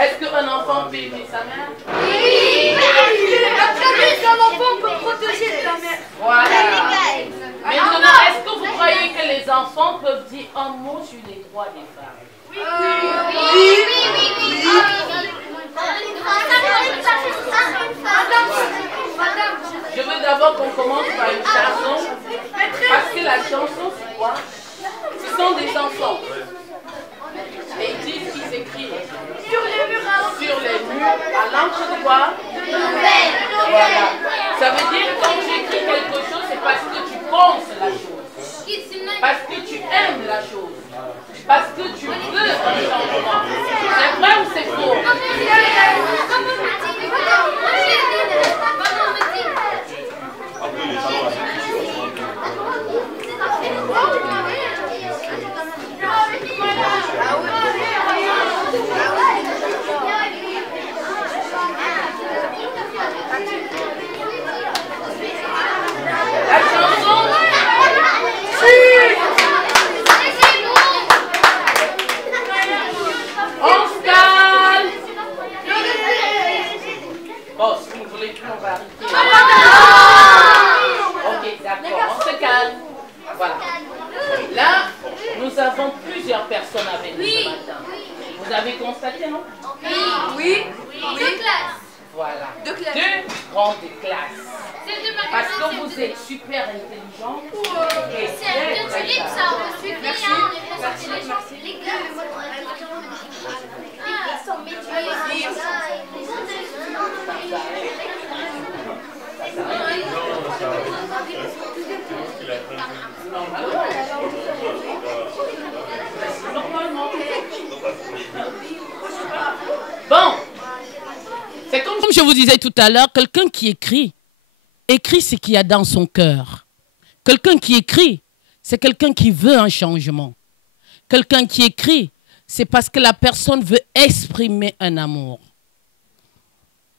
Est-ce qu'un enfant peut aimer sa mère? Oui. Un enfant peut protéger sa mère. Voilà. Maintenant, est-ce que vous croyez que les enfants peuvent dire un mot sur les droits des femmes? Oui. Je veux d'abord qu'on commence par une chanson. Parce que la chanson, c'est quoi? Ce sont des enfants. Et ils disent qu'ils écrivent sur les murs à l'encre de quoi? Voilà. Ça veut dire que quand tu écris quelque chose, c'est parce que tu penses la chose. Parce que tu aimes la chose. Parce que tu veux un changement. C'est vrai ou c'est faux? La chanson. On se calme. Bon, si vous voulez plus, on va arrêter. Ok, d'accord, on se calme. Voilà. Là, nous avons plusieurs personnes avec nous ce matin. Vous avez constaté, non? Oui. Deux classes. Voilà. Deux classes. Deux grandes classes. C'est de ma Parce classe. que vous êtes super intelligents. Et C'est très, de très tulipe, sages. ça. On suit bien, on est fait sortir les gens. Les gars, ils sont Normalement. Bon. C'est comme je vous disais tout à l'heure, quelqu'un qui écrit ce qu'il y a dans son cœur. Quelqu'un qui écrit, c'est quelqu'un qui veut un changement. Quelqu'un qui écrit, c'est parce que la personne veut exprimer un amour.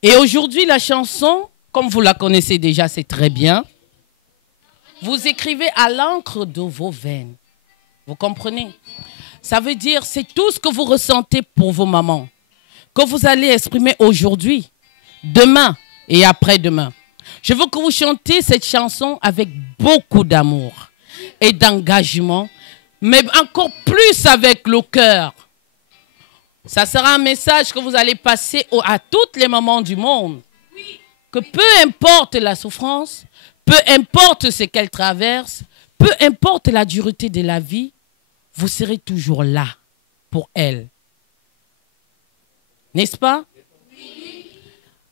Et aujourd'hui, la chanson, comme vous la connaissez déjà, c'est très bien. Vous écrivez à l'encre de vos veines. Vous comprenez? Ça veut dire, c'est tout ce que vous ressentez pour vos mamans, que vous allez exprimer aujourd'hui, demain et après-demain. Je veux que vous chantiez cette chanson avec beaucoup d'amour et d'engagement, mais encore plus avec le cœur. Ça sera un message que vous allez passer à toutes les mamans du monde. Que peu importe la souffrance, peu importe ce qu'elles traversent, peu importe la dureté de la vie, vous serez toujours là pour elles. N'est-ce pas?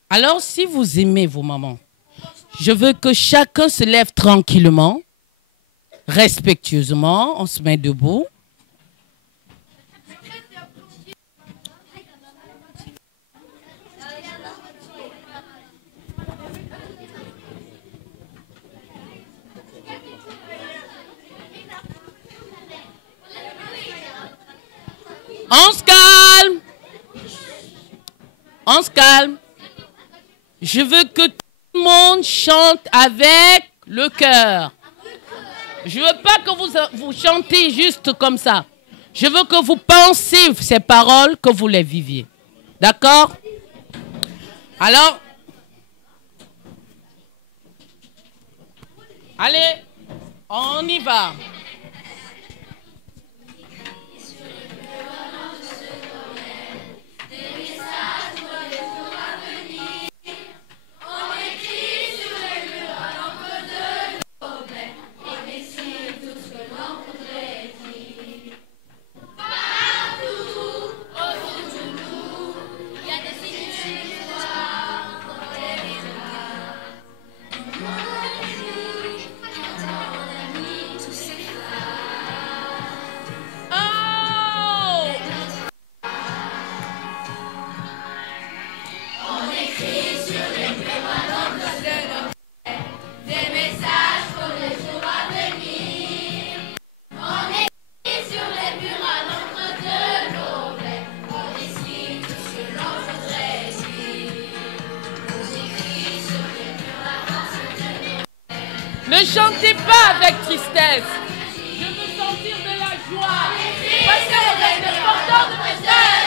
Alors, si vous aimez vos mamans, je veux que chacun se lève tranquillement, respectueusement, on se met debout. On se calme. On se calme. Je veux que tout le monde chante avec le cœur. Je ne veux pas que vous chantez juste comme ça. Je veux que vous pensiez ces paroles, que vous les viviez. D'accord? Alors, allez, on y va. Ne chantez pas avec tristesse. Je veux sentir de la joie. Parce que vous êtes des porteurs de messages.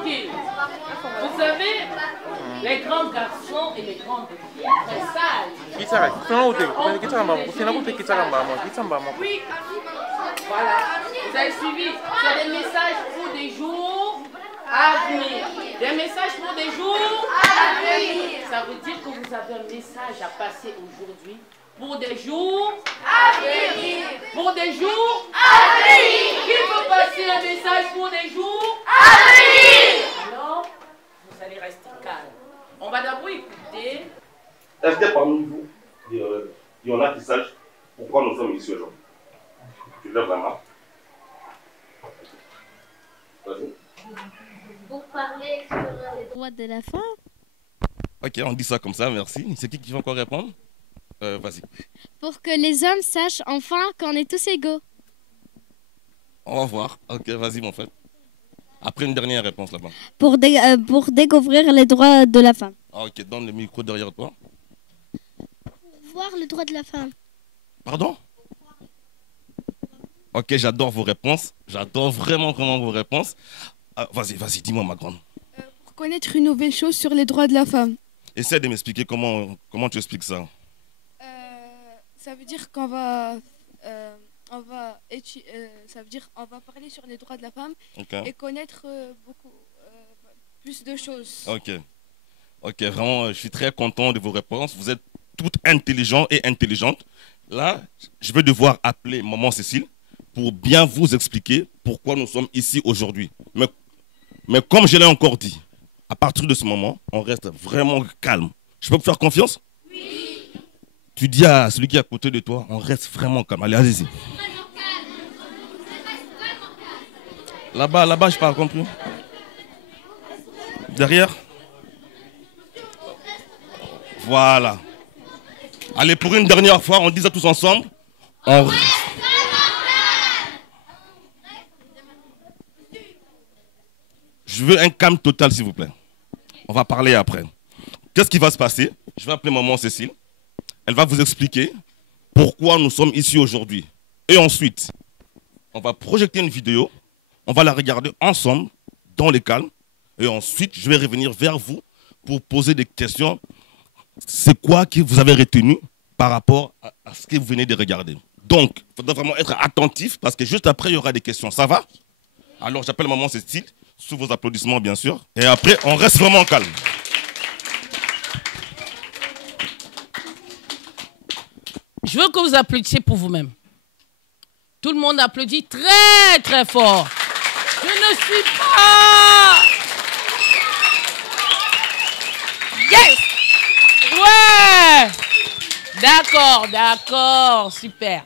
tranquille. Vous savez, les grands garçons et les grandes filles, très sages. Oui, voilà. Vous avez suivi. C'est des messages pour des jours à venir. Des messages pour des jours à venir. Ça veut dire que vous avez un message à passer aujourd'hui pour des jours à venir. Pour des jours à venir. Qui peut passer un message pour des jours à venir? Alors, vous allez rester calme. On va d'abord écouter. Est-ce que parmi vous, il y en a qui sachent pourquoi nous sommes ici aujourd'hui? Tu lèves la main. Vas-y. Pour parler sur les droits de la femme. Ok, on dit ça comme ça, merci. C'est qui va encore répondre? Vas-y. Pour que les hommes sachent enfin qu'on est tous égaux. On va voir. Ok, vas-y, mon frère. Après une dernière réponse là-bas. Pour découvrir les droits de la femme. Ah, ok, donne le micro derrière toi. Voir le droit de la femme. Pardon? Ok, j'adore vos réponses. J'adore vraiment vos réponses. Vas-y, dis-moi, ma grande. Pour connaître une nouvelle chose sur les droits de la femme. Essaie de m'expliquer comment tu expliques ça. Ça veut dire qu'on va, ça veut dire on va parler sur les droits de la femme et connaître beaucoup plus de choses. Ok, vraiment, je suis très content de vos réponses. Vous êtes toutes intelligentes et intelligentes. Là, je vais devoir appeler maman Cécile pour bien vous expliquer pourquoi nous sommes ici aujourd'hui. Mais comme je l'ai encore dit, à partir de ce moment, on reste vraiment calme. Je peux vous faire confiance? Oui. Tu dis à celui qui est à côté de toi, on reste vraiment calme. Allez, allez-y. Là-bas, je parle compris. Derrière. Voilà. Allez, pour une dernière fois, on dit ça tous ensemble. Je veux un calme total, s'il vous plaît. On va parler après. Qu'est-ce qui va se passer? Je vais appeler maman Cécile. Elle va vous expliquer pourquoi nous sommes ici aujourd'hui. Et ensuite, on va projeter une vidéo. On va la regarder ensemble, dans le calme. Et ensuite, je vais revenir vers vous pour poser des questions. C'est quoi que vous avez retenu par rapport à ce que vous venez de regarder? Donc, il faudra vraiment être attentif parce que juste après, il y aura des questions. Ça va? Alors, j'appelle maman Cécile, sous vos applaudissements, bien sûr. Et après, on reste vraiment calme. Je veux que vous applaudissiez pour vous-même. Tout le monde applaudit très, très fort. Je ne suis pas... Yes! Ouais! D'accord, super.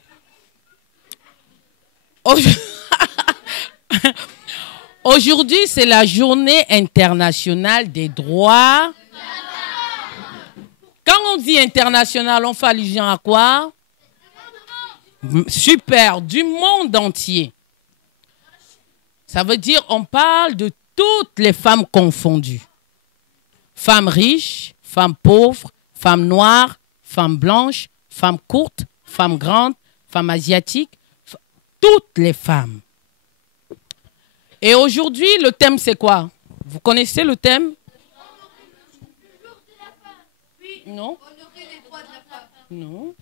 Aujourd'hui, c'est la journée internationale des droits. Quand on dit international, on fait allusion à quoi? Super, du monde entier. Ça veut dire on parle de toutes les femmes confondues. Femmes riches, femmes pauvres, femmes noires, femmes blanches, femmes courtes, femmes grandes, femmes asiatiques, toutes les femmes. Et aujourd'hui, le thème c'est quoi? Vous connaissez le thème? Non? Non.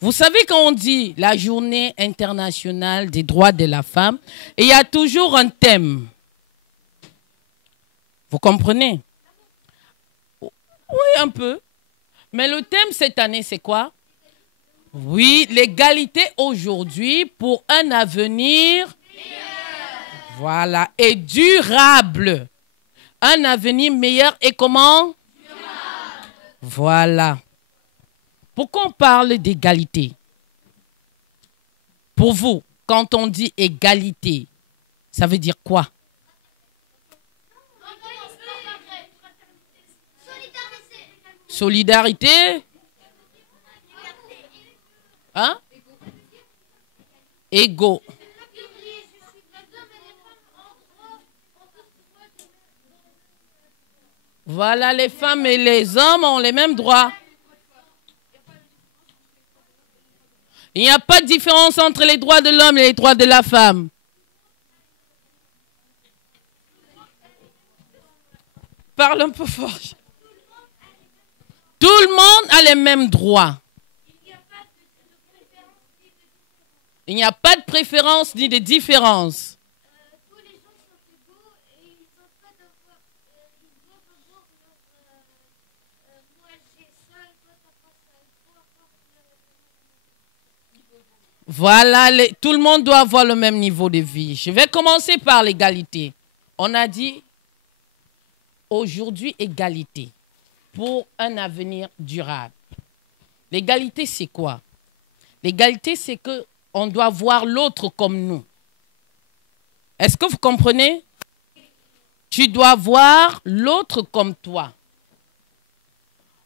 Vous savez quand on dit la journée internationale des droits de la femme, il y a toujours un thème. Vous comprenez? Oui, un peu. Mais le thème cette année, c'est quoi? Oui, l'égalité aujourd'hui pour un avenir meilleur. Voilà, et durable. Un avenir meilleur et comment? Voilà. Pourquoi on parle d'égalité? Pour vous, quand on dit égalité, ça veut dire quoi? Solidarité? Hein? Égaux. Voilà, les femmes et les hommes ont les mêmes droits. Il n'y a pas de différence entre les droits de l'homme et les droits de la femme. Parle un peu fort. Tout le monde a les mêmes droits. Il n'y a pas de préférence ni de différence. Tous les gens sont égaux et ils n'ont pas d'avoir. Ils doivent avoir leur. Moi j'ai ça et toi t'as pas ça. Il faut avoir le. Voilà, tout le monde doit avoir le même niveau de vie. Je vais commencer par l'égalité. On a dit aujourd'hui égalité pour un avenir durable. L'égalité, c'est quoi? L'égalité, c'est qu'on doit voir l'autre comme nous. Est-ce que vous comprenez? Tu dois voir l'autre comme toi.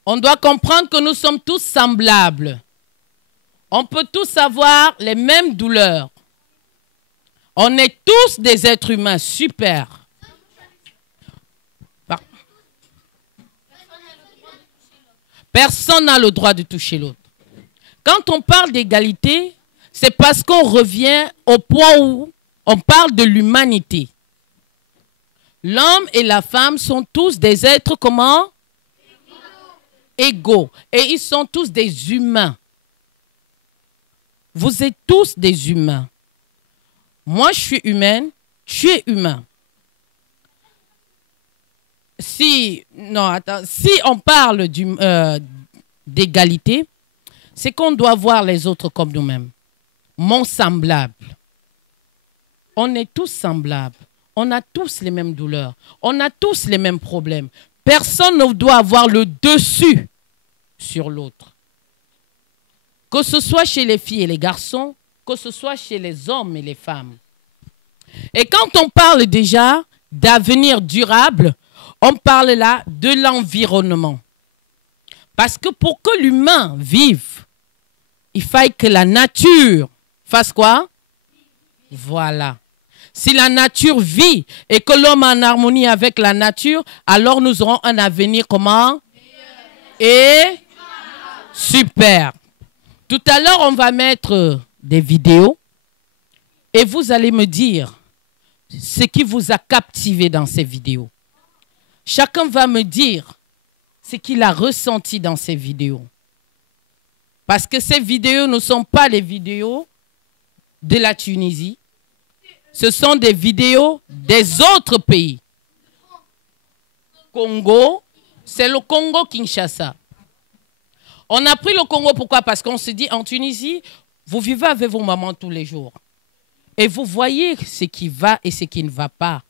On doit comprendre que nous sommes tous semblables. On peut tous avoir les mêmes douleurs. On est tous des êtres humains, super. Personne n'a le droit de toucher l'autre. Quand on parle d'égalité, c'est parce qu'on revient au point où on parle de l'humanité. L'homme et la femme sont tous des êtres comment? Égaux. Et ils sont tous des humains. Vous êtes tous des humains. Moi, je suis humaine, tu es humain. Si on parle d'égalité, c'est qu'on doit voir les autres comme nous-mêmes. Mon semblable. On est tous semblables. On a tous les mêmes douleurs. On a tous les mêmes problèmes. Personne ne doit avoir le dessus sur l'autre. Que ce soit chez les filles et les garçons, que ce soit chez les hommes et les femmes. Et quand on parle déjà d'avenir durable, on parle là de l'environnement. Parce que pour que l'humain vive, il faille que la nature fasse quoi? Voilà. Si la nature vit et que l'homme est en harmonie avec la nature, alors nous aurons un avenir comment? Et super. Tout à l'heure, on va mettre des vidéos et vous allez me dire ce qui vous a captivé dans ces vidéos. Chacun va me dire ce qu'il a ressenti dans ces vidéos. Parce que ces vidéos ne sont pas les vidéos de la Tunisie. Ce sont des vidéos des autres pays. Congo, c'est le Congo-Kinshasa. On a pris le Congo, pourquoi? Parce qu'on se dit, en Tunisie, vous vivez avec vos mamans tous les jours. Et vous voyez ce qui va et ce qui ne va pas.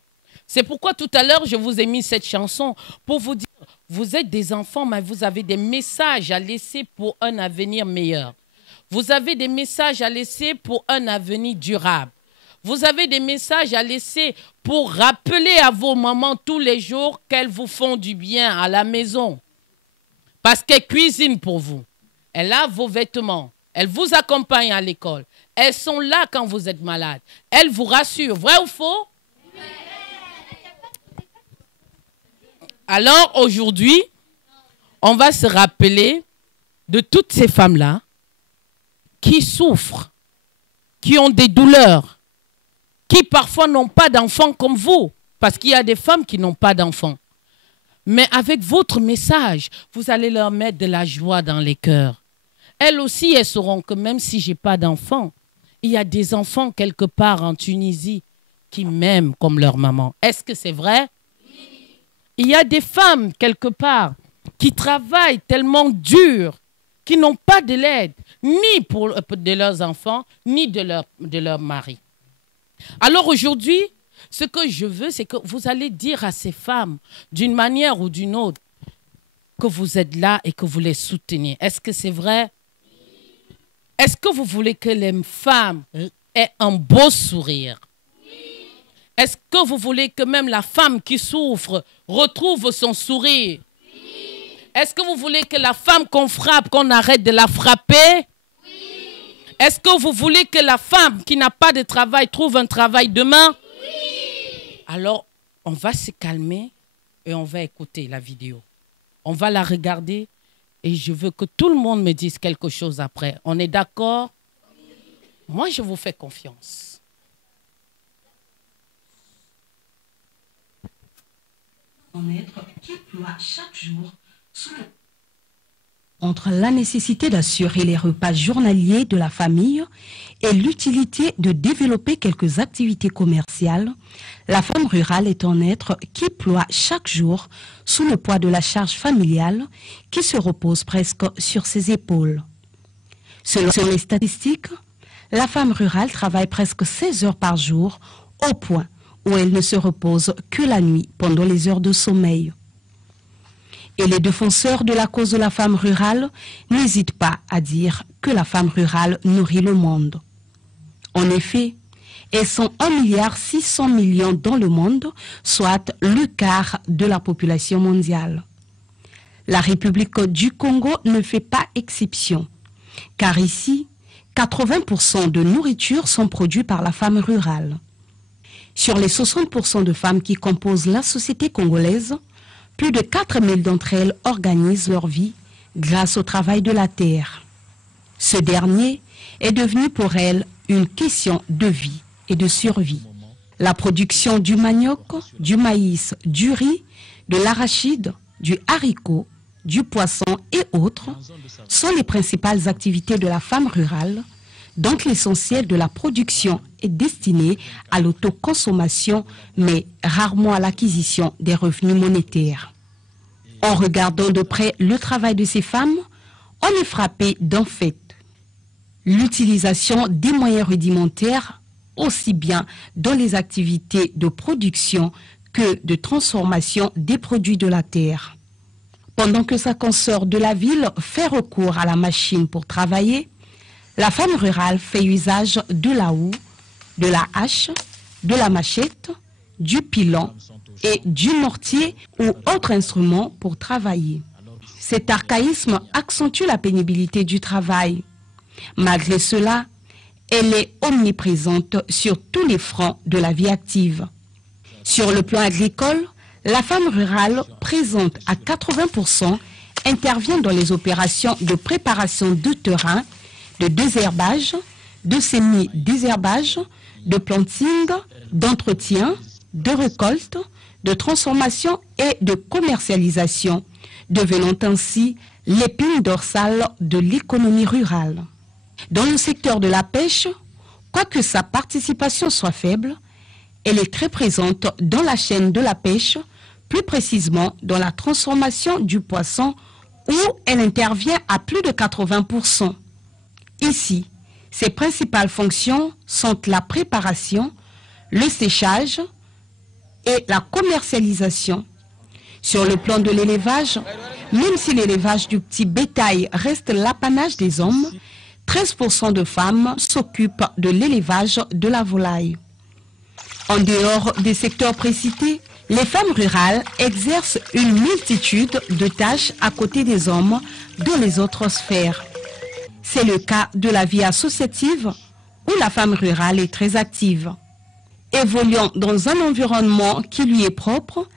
C'est pourquoi tout à l'heure, je vous ai mis cette chanson pour vous dire, vous êtes des enfants, mais vous avez des messages à laisser pour un avenir meilleur. Vous avez des messages à laisser pour un avenir durable. Vous avez des messages à laisser pour rappeler à vos mamans tous les jours qu'elles vous font du bien à la maison. Parce qu'elles cuisinent pour vous. Elles lavent vos vêtements. Elles vous accompagnent à l'école. Elles sont là quand vous êtes malade. Elles vous rassurent. Vrai ou faux? Alors aujourd'hui, on va se rappeler de toutes ces femmes-là qui souffrent, qui ont des douleurs, qui parfois n'ont pas d'enfants comme vous, parce qu'il y a des femmes qui n'ont pas d'enfants. Mais avec votre message, vous allez leur mettre de la joie dans les cœurs. Elles aussi, elles sauront que même si je n'ai pas d'enfants, il y a des enfants quelque part en Tunisie qui m'aiment comme leur maman. Est-ce que c'est vrai? Oui. Il y a des femmes quelque part qui travaillent tellement dur, qui n'ont pas de l'aide, ni de leurs enfants, ni de leur mari. Alors aujourd'hui, ce que je veux, c'est que vous allez dire à ces femmes, d'une manière ou d'une autre, que vous êtes là et que vous les soutenez. Est-ce que c'est vrai? Oui. Est-ce que vous voulez que les femmes aient un beau sourire? Oui. Est-ce que vous voulez que même la femme qui souffre retrouve son sourire? Oui. Est-ce que vous voulez que la femme qu'on frappe, qu'on arrête de la frapper? Oui. Est-ce que vous voulez que la femme qui n'a pas de travail trouve un travail demain? Oui. Alors, on va se calmer et on va écouter la vidéo. On va la regarder et je veux que tout le monde me dise quelque chose après. On est d'accord? Oui. Moi, je vous fais confiance. En être qui ploie chaque jour entre la nécessité d'assurer les repas journaliers de la famille et l'utilité de développer quelques activités commerciales, la femme rurale est un être qui ploie chaque jour sous le poids de la charge familiale qui se repose presque sur ses épaules. Selon les statistiques, la femme rurale travaille presque 16 heures par jour au point où elle ne se repose que la nuit pendant les heures de sommeil. Et les défenseurs de la cause de la femme rurale n'hésitent pas à dire que la femme rurale nourrit le monde. En effet, elles sont 1,6 milliard dans le monde, soit le quart de la population mondiale. La République du Congo ne fait pas exception, car ici, 80% de nourriture sont produits par la femme rurale. Sur les 60% de femmes qui composent la société congolaise, plus de 4000 d'entre elles organisent leur vie grâce au travail de la terre. Ce dernier est devenu pour elles une question de vie et de survie. La production du manioc, du maïs, du riz, de l'arachide, du haricot, du poisson et autres sont les principales activités de la femme rurale, donc l'essentiel de la production est destiné à l'autoconsommation, mais rarement à l'acquisition des revenus monétaires. En regardant de près le travail de ces femmes, on est frappé d'un fait. L'utilisation des moyens rudimentaires, aussi bien dans les activités de production que de transformation des produits de la terre. Pendant que sa consoeur de la ville fait recours à la machine pour travailler, la femme rurale fait usage de la houe, de la hache, de la machette, du pilon et du mortier ou autre instrument pour travailler. Cet archaïsme accentue la pénibilité du travail. Malgré cela, elle est omniprésente sur tous les fronts de la vie active. Sur le plan agricole, la femme rurale, présente à 80%, intervient dans les opérations de préparation de terrain, de désherbage, de semi-désherbage, de planting, d'entretien, de récolte, de transformation et de commercialisation, devenant ainsi l'épine dorsale de l'économie rurale. Dans le secteur de la pêche, quoique sa participation soit faible, elle est très présente dans la chaîne de la pêche, plus précisément dans la transformation du poisson où elle intervient à plus de 80%. Ici, ses principales fonctions sont la préparation, le séchage et la commercialisation. Sur le plan de l'élevage, même si l'élevage du petit bétail reste l'apanage des hommes, 13% de femmes s'occupent de l'élevage de la volaille. En dehors des secteurs précités, les femmes rurales exercent une multitude de tâches à côté des hommes dans les autres sphères. C'est le cas de la vie associative où la femme rurale est très active. Évoluant dans un environnement qui lui est propre,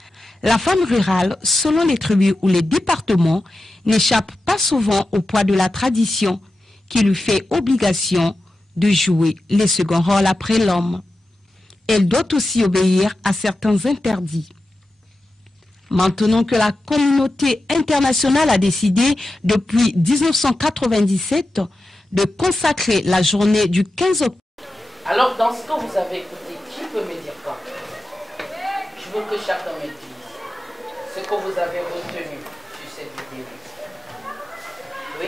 la femme rurale, selon les tribus ou les départements, n'échappe pas souvent au poids de la tradition qui lui fait obligation de jouer les seconds rôles après l'homme. Elle doit aussi obéir à certains interdits. Maintenant que la communauté internationale a décidé depuis 1997 de consacrer la journée du 15 octobre. Alors, dans ce que vous avez écouté, qui peut me dire quoi? Je veux que chacun me dise ce que vous avez retenu sur cette vidéo. Oui?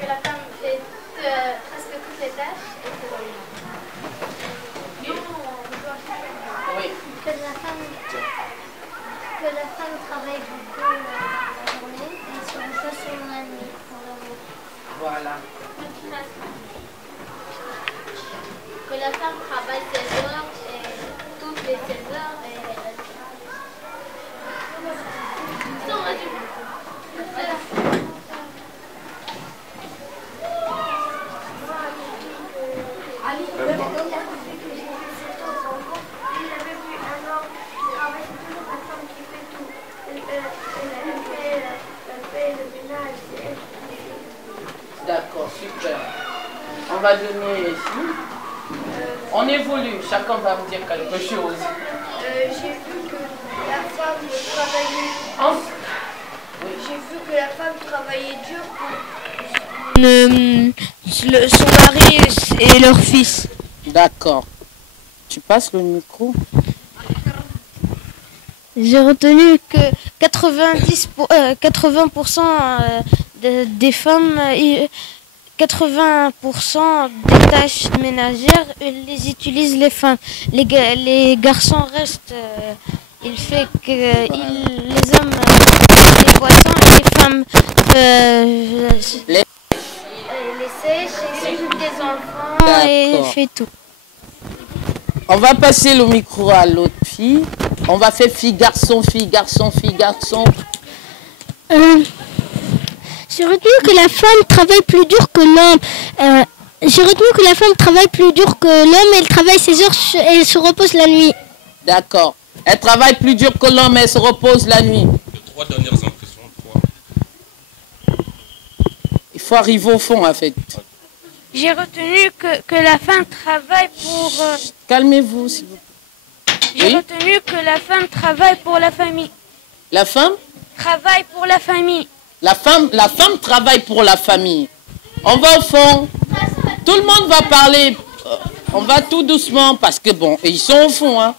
Que la femme fait presque toutes les tâches et que oui. Que la femme travaille beaucoup la journée et sur une chose sur la nuit pour l'amour. Voilà. Que la femme travaille 16 heures et toutes les 16 heures et D'accord, super. On va donner ici. On évolue, chacun va me dire quelque chose. J'ai vu que la femme travaillait. J'ai vu que la femme travaillait dur pour son mari et leur fils. D'accord. Tu passes le micro. J'ai retenu que 80% des femmes, 80% des tâches ménagères, les utilisent les femmes. Les garçons restent, il fait que les hommes les poissons et les femmes les sèchent, s'occupent des enfants et fait tout. On va passer le micro à l'autre fille. On va faire fille, garçon, fille, garçon, fille, garçon. J'ai retenu que la femme travaille plus dur que l'homme. J'ai retenu que la femme travaille plus dur que l'homme. Elle travaille ses heures et elle se repose la nuit. D'accord. Elle travaille plus dur que l'homme et elle se repose la nuit. Les 3 dernières impressions. 3. Il faut arriver au fond, en fait. J'ai retenu que la femme travaille pour... Calmez-vous, s'il vous plaît. J'ai retenu que la femme travaille pour la famille. La femme Travaille pour la famille. La femme travaille pour la famille. On va au fond. Tout le monde va parler. On va tout doucement parce que bon, ils sont au fond. Hein.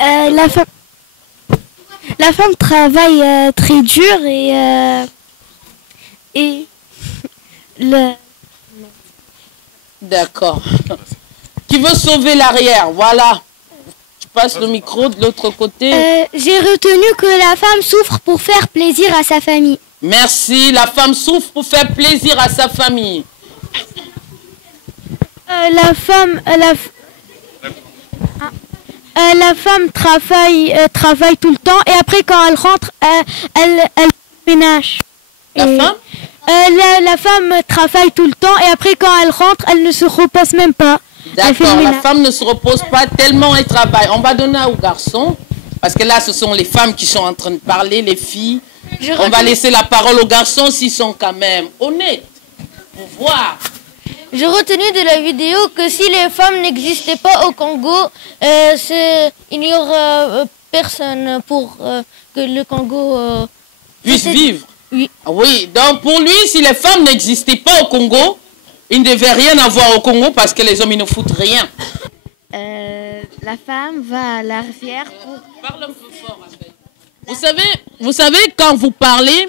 La femme travaille très dur et le... D'accord. Qui veut sauver l'arrière? Voilà. Tu passes le micro de l'autre côté. J'ai retenu que la femme souffre pour faire plaisir à sa famille. Merci. La femme souffre pour faire plaisir à sa famille. La femme travaille tout le temps et après quand elle rentre, elle ménage. La femme travaille tout le temps et après quand elle rentre, elle ne se repose même pas. D'accord, la femme ne se repose pas tellement elle travaille. On va donner aux garçons, parce que là ce sont les femmes qui sont en train de parler, les filles. On va laisser la parole aux garçons s'ils sont quand même honnêtes, pour voir. J'ai retenu de la vidéo que si les femmes n'existaient pas au Congo, il n'y aurait personne pour que le Congo puisse vivre. Oui. Oui, donc pour lui, si les femmes n'existaient pas au Congo, il ne devait rien avoir au Congo parce que les hommes, ils ne foutent rien. La femme va à la rivière pour... Parle un peu fort, en fait. Vous savez, quand vous parlez,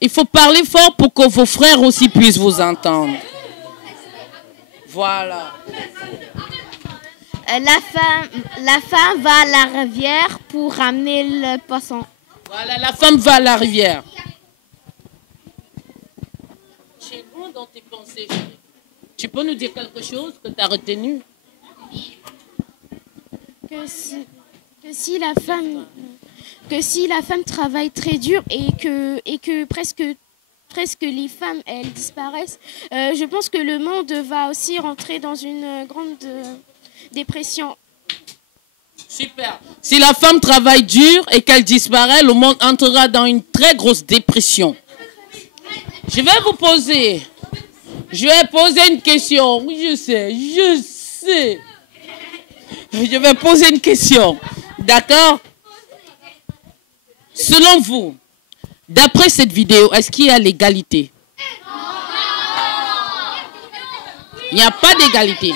il faut parler fort pour que vos frères aussi puissent vous entendre. Voilà. La femme va à la rivière pour ramener le poisson. Voilà, la femme va à la rivière. Tu es bon dans tes pensées, chérie. Tu peux nous dire quelque chose que tu as retenu? Que si la femme travaille très dur et que presque les femmes elles disparaissent, je pense que le monde va aussi rentrer dans une grande dépression. Super. Si la femme travaille dur et qu'elle disparaît, le monde entrera dans une très grosse dépression. Je vais poser une question. Oui, je sais. Je vais poser une question. D'accord? Selon vous, d'après cette vidéo, est-ce qu'il y a l'égalité? Il n'y a pas d'égalité.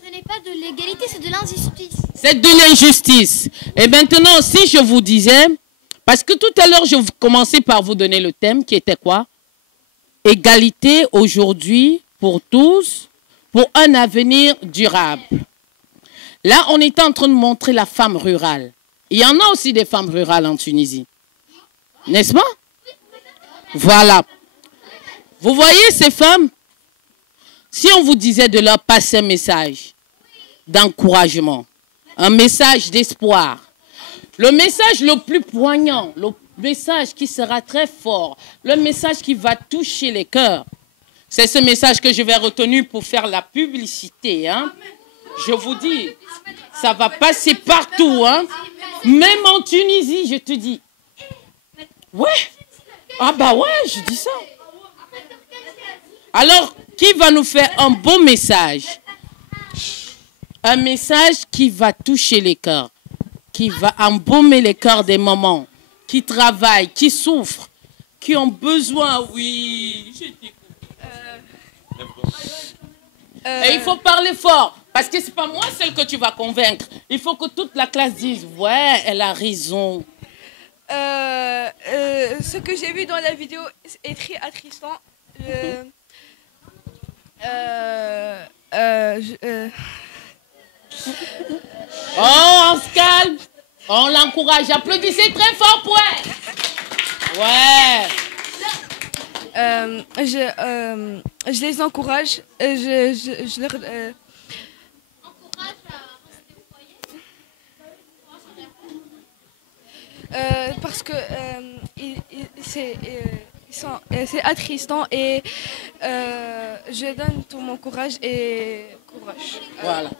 Ce n'est pas de l'égalité, c'est de l'injustice. C'est de l'injustice. Et maintenant, si je vous disais, parce que tout à l'heure, je commençais par vous donner le thème qui était quoi? Égalité aujourd'hui pour tous, pour un avenir durable. Là, on était en train de montrer la femme rurale. Il y en a aussi des femmes rurales en Tunisie. N'est-ce pas? Voilà. Vous voyez ces femmes? Si on vous disait de leur passer un message d'encouragement, un message d'espoir, le message le plus poignant, le message qui sera très fort, le message qui va toucher les cœurs, c'est ce message que je vais retenir pour faire la publicité. Hein? Je vous dis, ça va passer partout. Hein? Même en Tunisie, je te dis. Ouais. Ah bah ouais, je dis ça. Alors, qui va nous faire un beau message? Un message qui va toucher les cœurs, qui va embaumer les cœurs des mamans, qui travaillent, qui souffrent, qui ont besoin, oui. Je t'écoute. Et il faut parler fort, parce que c'est pas moi celle que tu vas convaincre. Il faut que toute la classe dise, ouais, elle a raison. Ce que j'ai vu dans la vidéo est très attristant. Oh, on se calme. On l'encourage. Applaudissez très fort pour elle. Ouais. Je les encourage. Je leur... parce que c'est attristant et je donne tout mon courage et courage. Voilà.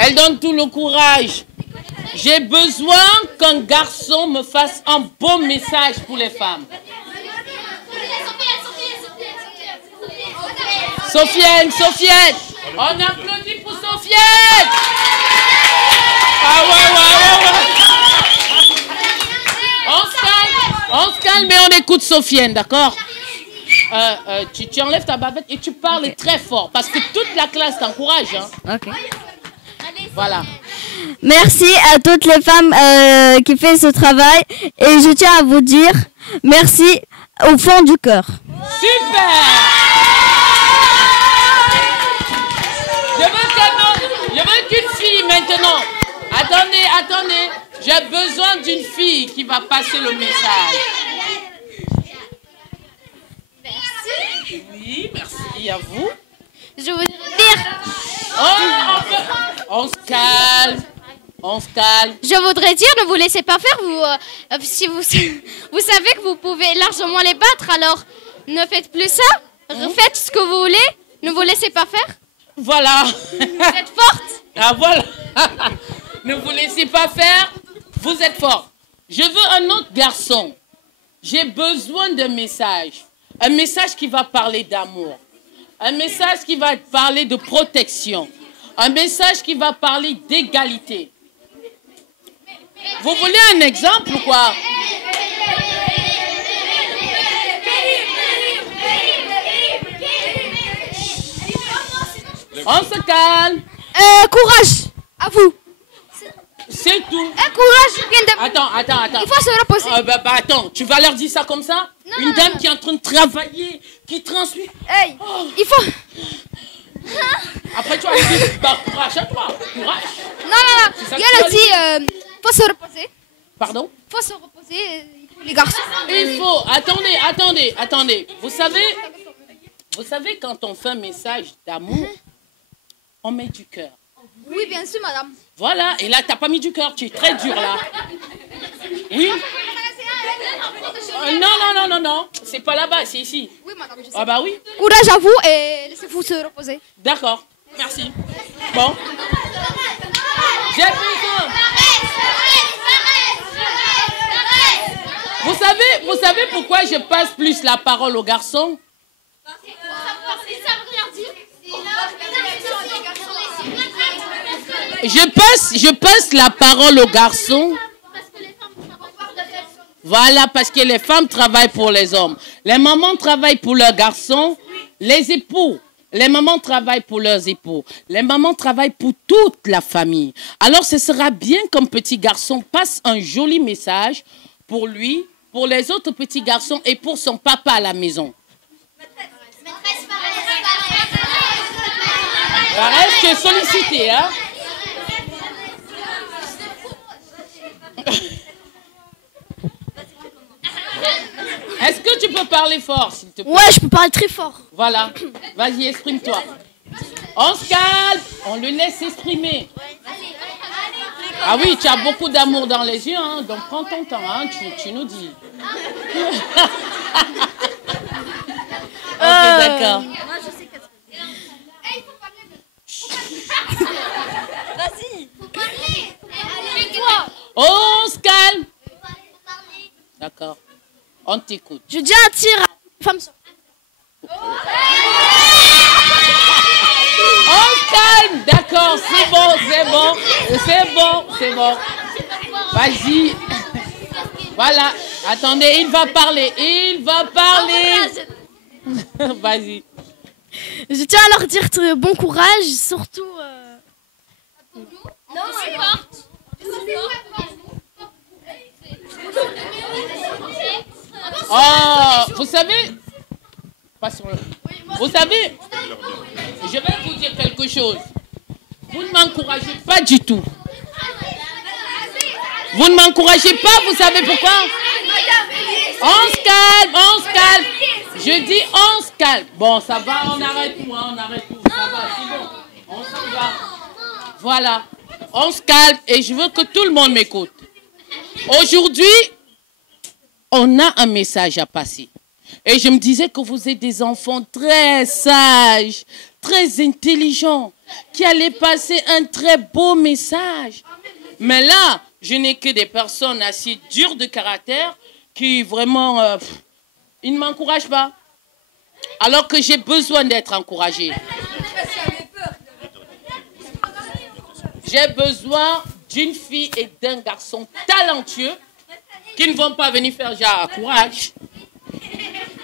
Elle donne tout le courage. J'ai besoin qu'un garçon me fasse un beau message pour les femmes. Sofiane, Sofiane. On applaudit pour Sofiane. Ah ouais. On se calme et on écoute Sofiane, d'accord? Tu enlèves ta bavette et tu parles très fort parce que toute la classe t'encourage. Hein. Ok. Voilà. Merci à toutes les femmes qui font ce travail et je tiens à vous dire merci au fond du cœur. Super. Je veux qu'une fille maintenant. Attendez. J'ai besoin d'une fille qui va passer le message. Merci. Oui, merci à vous. Je voudrais dire... On se calme. Je voudrais dire, ne vous laissez pas faire. Si vous savez que vous pouvez largement les battre, alors ne faites plus ça. Faites ce que vous voulez. Ne vous laissez pas faire. Voilà. Vous êtes forte. Ah voilà. Ne vous laissez pas faire. Vous êtes fort. Je veux un autre garçon. J'ai besoin d'un message. Un message qui va parler d'amour. Un message qui va parler de protection. Un message qui va parler d'égalité. Vous voulez un exemple ou quoi? On se calme. Courage à vous. C'est tout. Courage. Attends. Il faut se reposer. Attends, tu vas leur dire ça comme ça? Une dame qui est en train de travailler, qui transmet. Hey, il faut... Après tu vas dire, courage à toi. Courage. Non. Il a dit, faut se reposer. Pardon? Faut se reposer, les garçons. Il faut... Attendez. Vous savez, quand on fait un message d'amour, on met du cœur. Oui, bien sûr, madame. Voilà, et là, t'as pas mis du cœur, tu es très dur là. Oui? Non, c'est pas là-bas, c'est ici. Oui, madame, je sais. Ah bah oui. Courage à vous et laissez-vous se reposer. D'accord, merci. Bon. J'ai besoin. Vous savez pourquoi je passe plus la parole aux garçons? Je passe la parole aux garçons. Voilà, parce que les femmes travaillent pour les hommes. Les mamans travaillent pour leurs garçons. Les époux, les mamans travaillent pour leurs époux. Les mamans travaillent pour toute la famille. Alors, ce sera bien qu'un petit garçon passe un joli message pour lui, pour les autres petits garçons et pour son papa à la maison. Paresse, tu es sollicité, hein? Est-ce que tu peux parler fort, s'il te plaît? Ouais, je peux parler très fort. Voilà. Vas-y, exprime-toi. On se calme. On le laisse s'exprimer. Ah oui, tu as beaucoup d'amour dans les yeux, hein, donc prends ton temps, hein, tu nous dis. Ok, d'accord. Moi, je sais que... il faut parler. Vas-y. Faut parler. On se calme. D'accord. On t'écoute. Je dis un tir à les femmes. calme, d'accord, c'est bon, c'est bon, c'est bon, c'est bon. Vas-y. Voilà, attendez, il va parler, il va parler. Vas-y. Je tiens à leur dire bon courage, surtout... Non, Oh, vous savez, vous savez, je vais vous dire quelque chose. Vous ne m'encouragez pas du tout. Vous ne m'encouragez pas, vous savez pourquoi? On se calme, on se calme. Je dis on se calme. Bon, ça va, on arrête tout, hein, on arrête tout. Ça va, c'est bon. On s'en va. Voilà. On se calme et je veux que tout le monde m'écoute. Aujourd'hui, on a un message à passer. Et je me disais que vous êtes des enfants très sages, très intelligents, qui allaient passer un très beau message. Mais là, je n'ai que des personnes assez dures de caractère qui vraiment, ils ne m'encouragent pas. Alors que j'ai besoin d'être encouragée. J'ai besoin d'une fille et d'un garçon talentueux qui ne vont pas venir faire genre courage.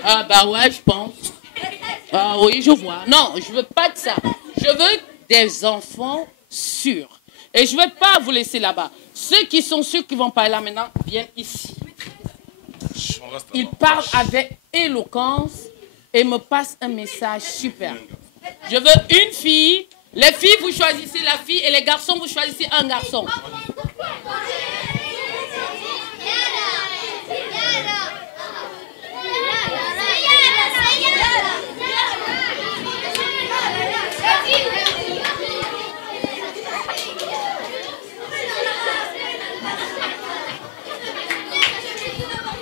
Ah bah ouais, je pense. Ah oui, je vois. Non, je veux pas de ça. Je veux des enfants sûrs. Et je ne vais pas vous laisser là-bas. Ceux qui sont sûrs qui vont parler là maintenant, viennent ici. Ils parlent avec éloquence et me passent un message super. Je veux une fille. Les filles, vous choisissez la fille et les garçons, vous choisissez un garçon.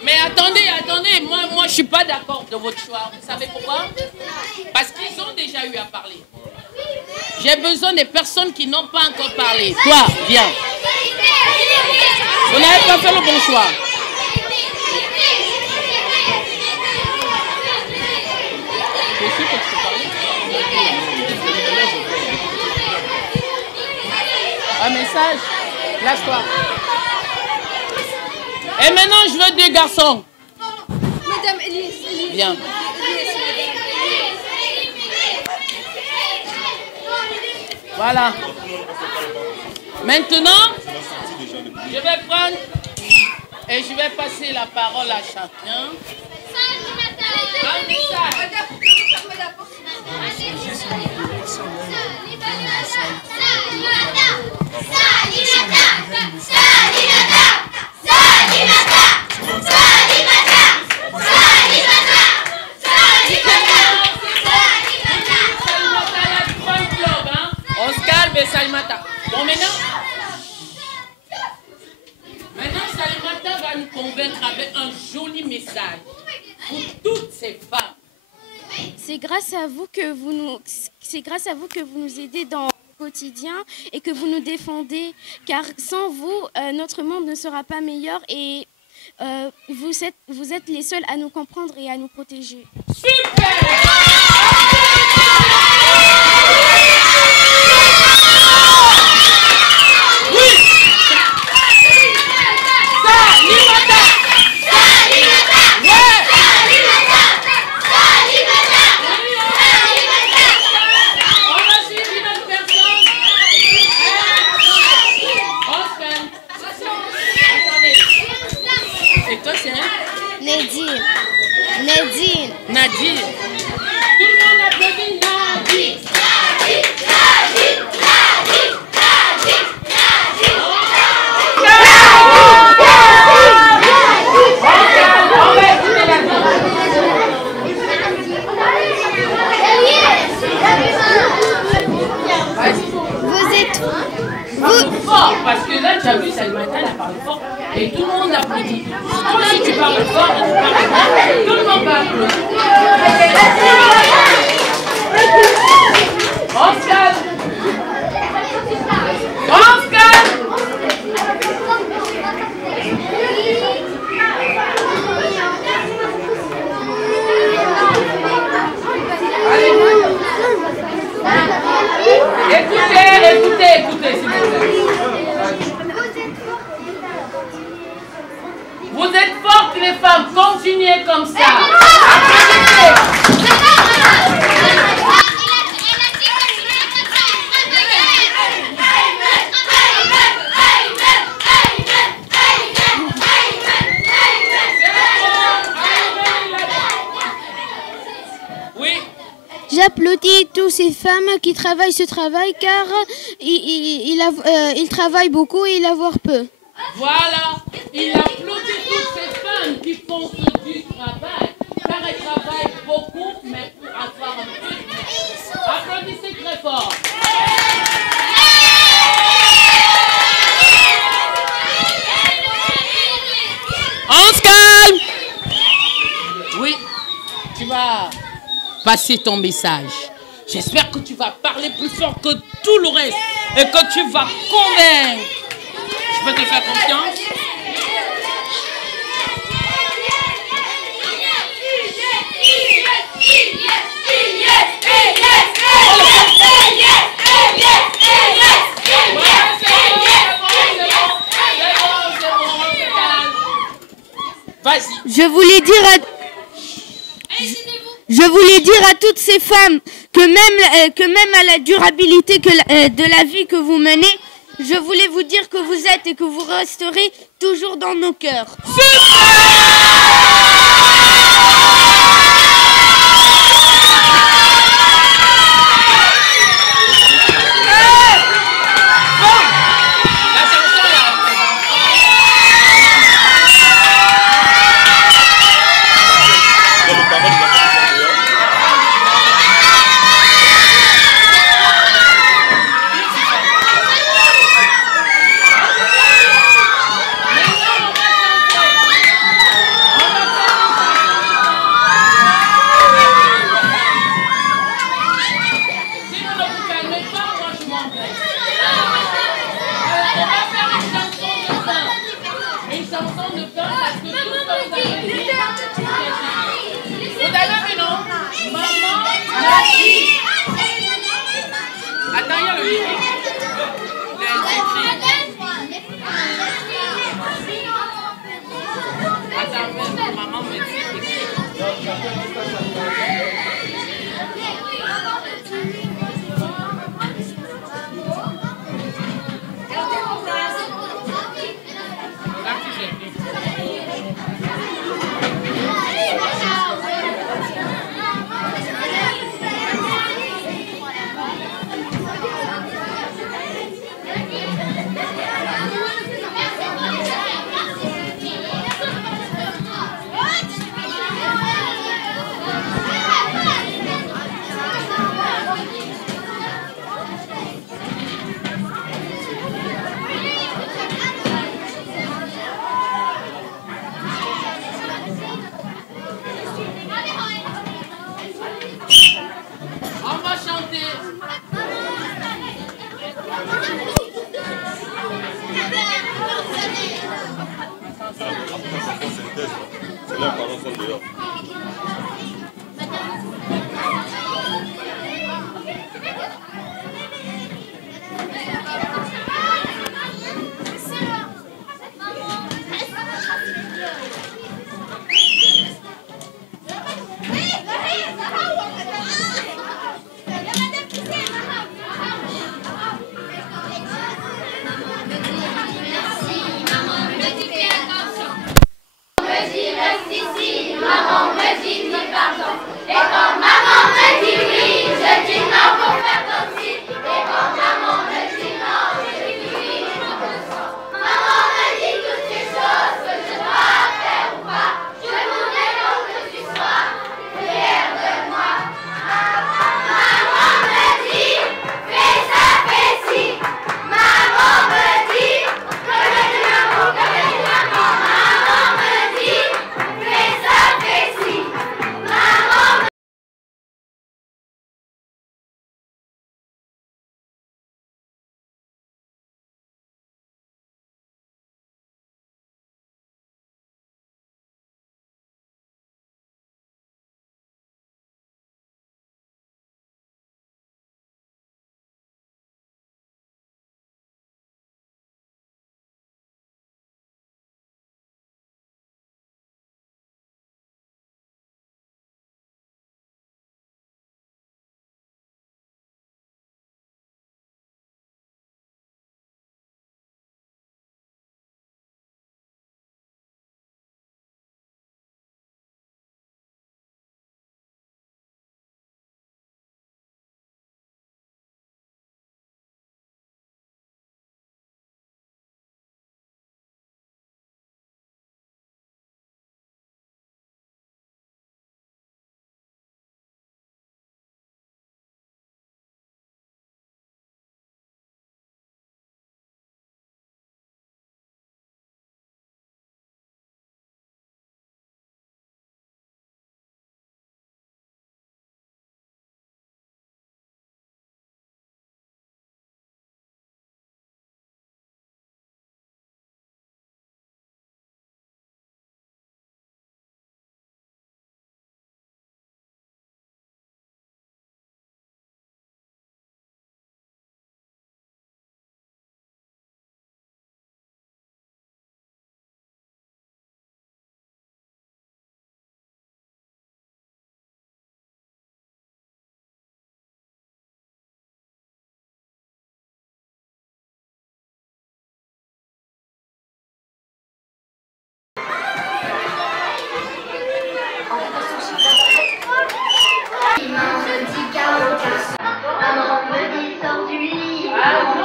Mais attendez, moi je ne suis pas d'accord de votre choix. Vous savez pourquoi? Parce qu'ils ont déjà eu à parler. J'ai besoin des personnes qui n'ont pas encore parlé. Toi, viens. Vous n'avez pas fait le bon choix. Je suis que tu peux parler. Un message. Lâche-toi. Et maintenant, je veux deux garçons. Madame Elise. Viens. Voilà. Maintenant, je vais prendre et je vais passer la parole à chacun. On se calme et Salimata. Bon, maintenant, Salimata va nous convaincre avec un joli message pour toutes ces femmes. C'est grâce à vous que vous nous aidez dans le quotidien et que vous nous défendez. Car sans vous, notre monde ne sera pas meilleur et vous êtes les seuls à nous comprendre et à nous protéger. Super! Nadine. Tout le monde applaudit Nadine. Parce que là, tu as vu, Salimata, elle a parlé fort et tout le monde applaudit. Toi, si tu parles fort et tu parles fort, tout le monde va applaudir. On se calme. On se calme. Allez. Écoutez. applaudit toutes ces femmes qui travaillent ce travail car ils travaillent beaucoup et ils avoir peu. Voilà, il applaudit toutes ces femmes qui font du travail, car elles travaillent beaucoup, mais pour avoir un peu. Applaudissez très fort. On se calme. Oui, tu vas passer ton message. J'espère que tu vas parler plus fort que tout le reste et que tu vas convaincre. Je peux te faire confiance? Je voulais dire à toutes ces femmes que même à la durabilité de la vie que vous menez, je voulais vous dire que vous êtes et que vous resterez toujours dans nos cœurs. Je dis non pour faire comme si, et quand maman me dit non,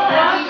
Amen.